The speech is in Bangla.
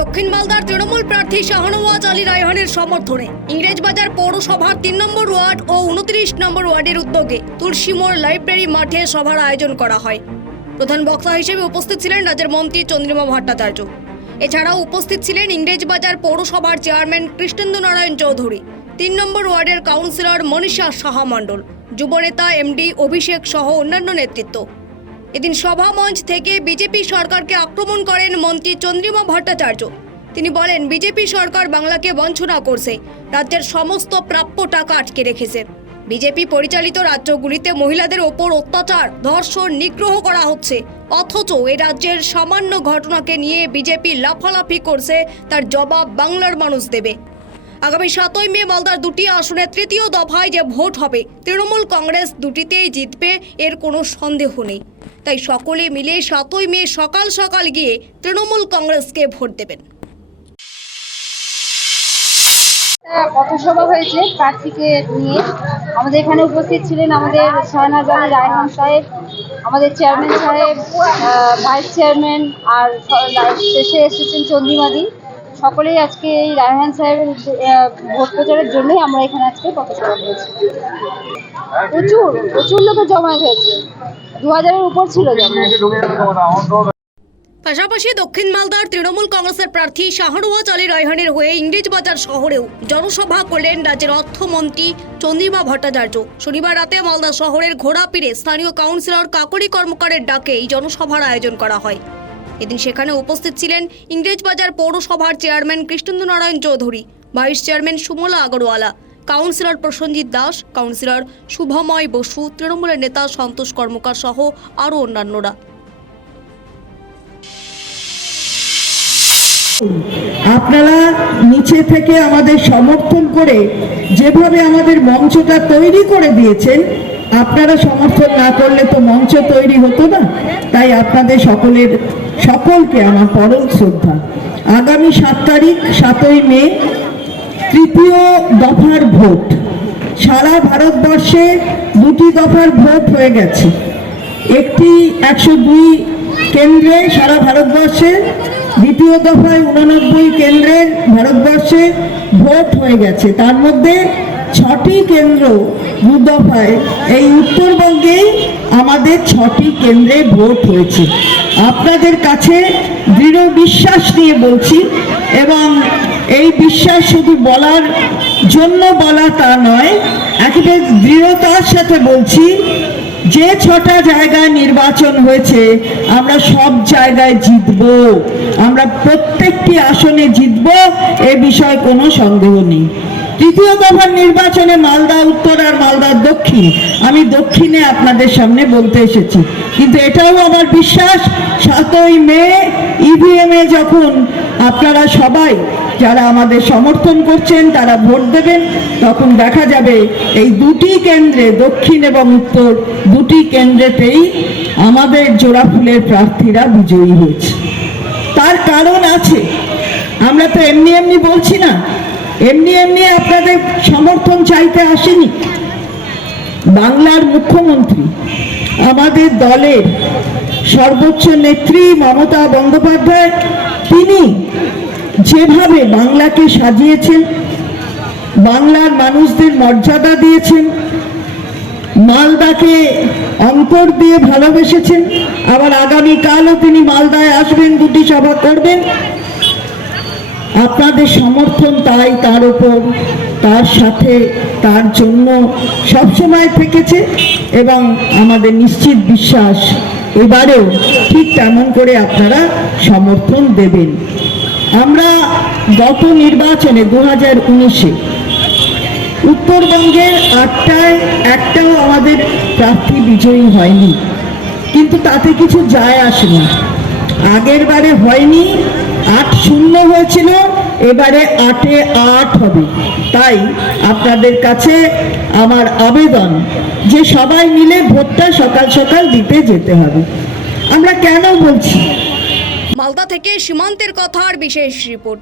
দক্ষিণ মালদার তৃণমূল প্রার্থী শাহনওয়াজ আলী রায়হানের সমর্থনে ইংরেজবাজার পৌরসভার ৩ নম্বর ওয়ার্ড ও ২৯ নম্বর ওয়ার্ডের উদ্যোগে তুলসীমোড় লাইব্রেরি মাঠে সভার আয়োজন করা হয়। প্রধান বক্তা হিসেবে উপস্থিত ছিলেন রাজ্যের মন্ত্রী চন্দ্রিমা ভট্টাচার্য। এছাড়াও উপস্থিত ছিলেন ইংরেজবাজার পৌরসভার চেয়ারম্যান কৃষ্ণেন্দু নারায়ণ চৌধুরী, ৩ নম্বর ওয়ার্ডের কাউন্সিলর মনীষা সাহা মণ্ডল, যুবনেতা এমডি অভিষেক সহ অন্যান্য নেতৃত্ব। এদিন সভা মঞ্চ থেকে বিজেপি সরকারকে আক্রমণ করেন মন্ত্রী চন্দ্রিমা ভট্টাচার্য। তিনি বলেন, বিজেপি সরকার বাংলাকে বঞ্চনা করছে, রাজ্যের সমস্ত প্রাপ্য টাকা আটকে রেখেছে। বিজেপি পরিচালিত রাজ্যগুলিতে মহিলাদের ওপর অত্যাচার, ধর্ষণ, নিগ্রহ করা হচ্ছে, অথচ এই রাজ্যের সামান্য ঘটনাকে নিয়ে বিজেপি লাফালাফি করছে। তার জবাব বাংলার মানুষ দেবে। আগামী ৭ই মে মালদার দুটি আসনে তৃতীয় দফায় যে ভোট হবে, তৃণমূল কংগ্রেস দুটিতেই জিতবে, এর কোনো সন্দেহ নেই। তাই সকলে মিলে ৭ই মে সকাল সকাল গিয়ে তৃণমূল কংগ্রেসকে ভোট দেবেন। পথসভা হয়েছে প্রার্থীকে নিয়ে। আমাদের এখানে উপস্থিত ছিলেন আমাদের শাহনওয়াজ আলী রায়হান সাহেব, আমাদের চেয়ারম্যান সাহেব, ভাইস চেয়ারম্যান, আর শেষে এসেছেন চন্দ্রিমাদি। সকলেই আজকে এই রায়হান সাহেবের ভোট প্রচারের জন্যই আমরা এখানে আজকে পথসভা করেছি। প্রচুর লোকের জমায়েত হয়েছে, ২০০০-এর উপর ছিল জমায়েত। পাশাপাশি দক্ষিণ মালদার তৃণমূল কংগ্রেসের প্রার্থী শাহনওয়াজ আলী রায়হানের হয়ে ইংরেজবাজার শহরেও জনসভা করলেন রাজ্যের অর্থমন্ত্রী চন্দ্রিমা ভট্টাচার্য। শনিবার রাতে মালদা শহরের ঘোড়াপীরে স্থানীয় কাউন্সিলর কাকরি কর্মকারের ডাকে এই জনসভার আয়োজন করা হয়। এদিন সেখানে উপস্থিত ছিলেন ইংরেজবাজার পৌরসভার chairman Krishnendu Narayan Chowdhury, vice chairman Sumla Agarwala, councillor Prasanjit Das, councillor Shubhamoy Basu, তৃণমূলের নেতা সন্তোষ কর্মকার সহ আরও অন্যান্যরা। আপনারা নিচে থেকে আমাদের সমর্থন করে যেভাবে আমাদের মঞ্চটা তৈরি করে দিয়েছেন, আপনারা সমর্থন না করলে তো মঞ্চ তৈরি হতো না। তাই আপনাদের সকলকে আমার পরম শ্রদ্ধা। আগামী ৭ তারিখ ৭ই মে তৃতীয় দফার ভোট। সারা ভারতবর্ষে দুটি দফার ভোট হয়ে গেছে। একটি ১০২ কেন্দ্রে সারা ভারতবর্ষে, দ্বিতীয় দফায় ৮৯ কেন্দ্রের ভারতবর্ষে ভোট হয়ে গেছে। তার মধ্যে ৬টি কেন্দ্র দু দফায় এই উত্তরবঙ্গেই আমাদের ৬টি কেন্দ্রে ভোট হয়েছে। আপনাদের কাছে দৃঢ় বিশ্বাস নিয়ে বলছি, এবং এই বিশ্বাস শুধু বলার জন্য বলা তা নয়, একেবারে দৃঢ়তার সাথে বলছি, যে ৬টা জায়গায় নির্বাচন হয়েছে আমরা সব জায়গায় জিতব, আমরা প্রত্যেকটি আসনে জিতব, এ বিষয়ে কোনো সন্দেহ নেই। তৃতীয় দফার নির্বাচনে মালদা উত্তর আর মালদা দক্ষিণ, আমি দক্ষিণে আপনাদের সামনে বলতে এসেছি। কিন্তু এটাও আমার বিশ্বাস, ৭ই মে ইভিএমে যখন আপনারা সবাই যারা আমাদের সমর্থন করছেন তারা ভোট দেবেন, তখন দেখা যাবে এই দুটি কেন্দ্রে, দক্ষিণ এবং উত্তর দুটি কেন্দ্রেতেই আমাদের জোড়াফুলের প্রার্থীরা বিজয়ী হয়েছে। তার কারণ আছে, আমরা তো এমনি এমনি বলছি না, এমনি এমনি আপনাদের সমর্থন চাইতে আসেনি। বাংলার মুখ্যমন্ত্রী, আমাদের দলের সর্বোচ্চ নেত্রী মমতা বন্দ্যোপাধ্যায়, তিনি যেভাবে বাংলাকে সাজিয়েছেন, বাংলার মানুষদের মর্যাদা দিয়েছেন, মালদাকে অন্তর দিয়ে ভালোবেসেছেন। আবার আগামীকালও তিনি মালদায় আসবেন, দুটি সভা করবেন। আপনাদের সমর্থন তাই তার উপর, তার সাথে, তার জন্য সবসময় থেকেছে, এবং আমাদের নিশ্চিত বিশ্বাস এবারেও ঠিক তেমন করে আপনারা সমর্থন দেবেন। আমরা গত নির্বাচনে ২০১৯-এ উত্তরবঙ্গের ৮টায় একটাও আমাদের প্রার্থী বিজয়ী হয়নি, কিন্তু তাতে কিছু যায় আসেনি। আগের বারে হয়নি, ৮-০ হয়েছিল, এবারে ৮-৮ হবে। তাই আপনাদের কাছে আমার আবেদন যে সবাই মিলে ভোটটা সকাল সকাল দিতে যেতে হবে। আমরা কেন বলছি? মালদা থেকে সীমান্তের কথার বিশেষ রিপোর্ট।